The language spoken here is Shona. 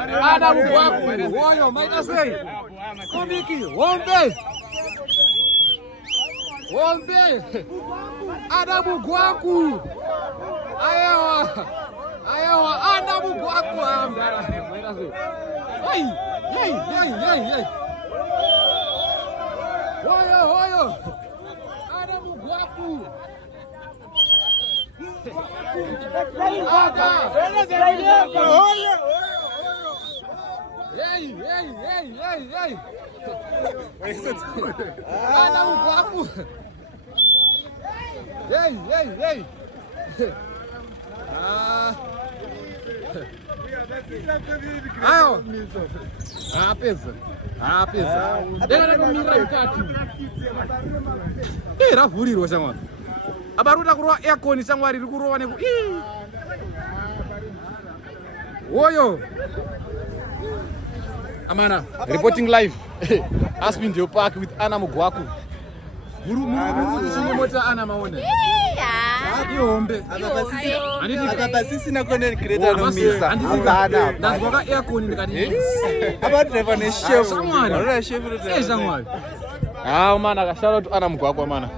Ana Mugwaku. Woyo, maita sei. Komiki, wombe. Wombe. Ana Mugwaku. Ayawa, Ana Mugwaku. Maita sei. Hey. Woyo. Ana Mugwaku. Hey. Ana Mugwaku. Hey. Ayo. Apesa. Deka kumira mukati. Ravhurirwa shamwari. Abaruta kurova aircon shamwari riri kurova neku. Woyo. Amana, reporting live. Aspin Joe Park with Ana Mugwaku. Muri chingomota Ana maona. Ihombe. Apa sisina content creator nomisa. Andizikana. Ndazwaka aircon ndikati. Aba driver ne chef. Shamwari. Ora chef. Shamwari. Mana ka shout out to Ana Mugwaku mana.